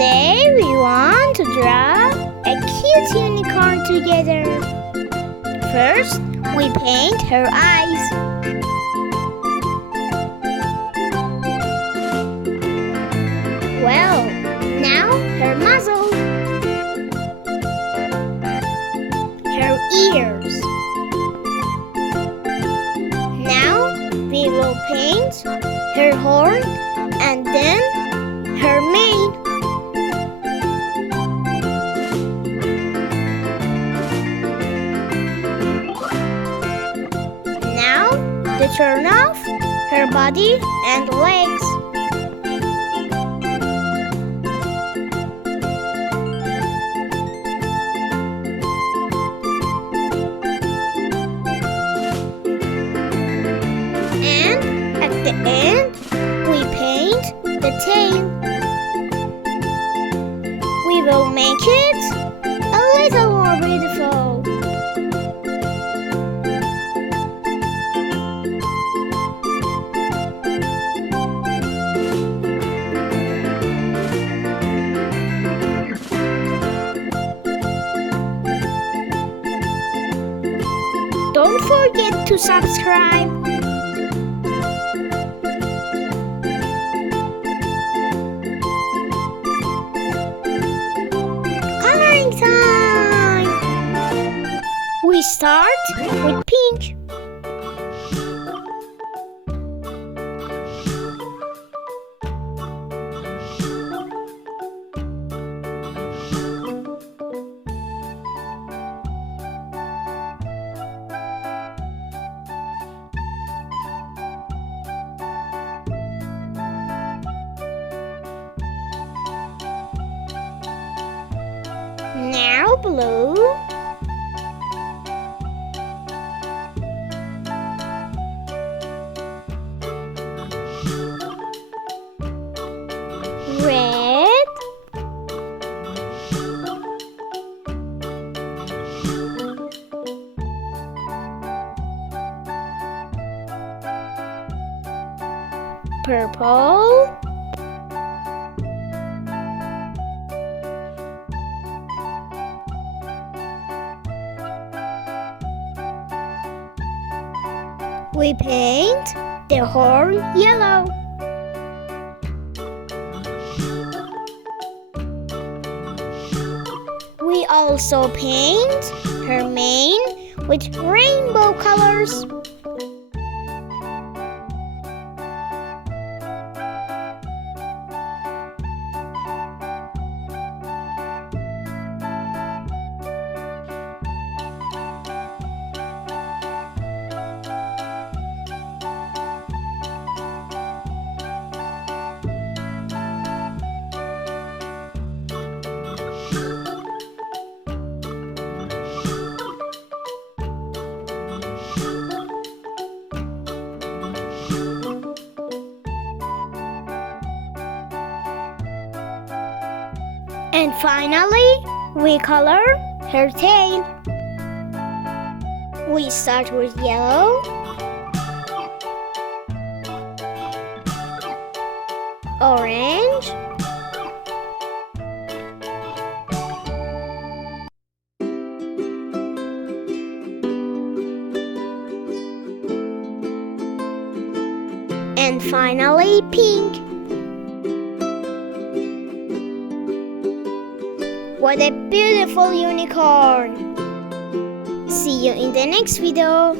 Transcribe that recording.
Today we want to draw a cute unicorn together. First, we paint her eyes. Well, now her muzzle, her ears. Now we will paint her horn and then her mane. Now to turn off her body and legs. And at the end, we paint the tail. We will make it a little more beautiful. Don't forget to subscribe. Coloring time! We start with pink. Now blue. Red. Purple. We paint the horn yellow. We also paint her mane with rainbow colors. And finally, we color her tail. We start with yellow, orange, and finally pink. What a beautiful unicorn! See you in the next video.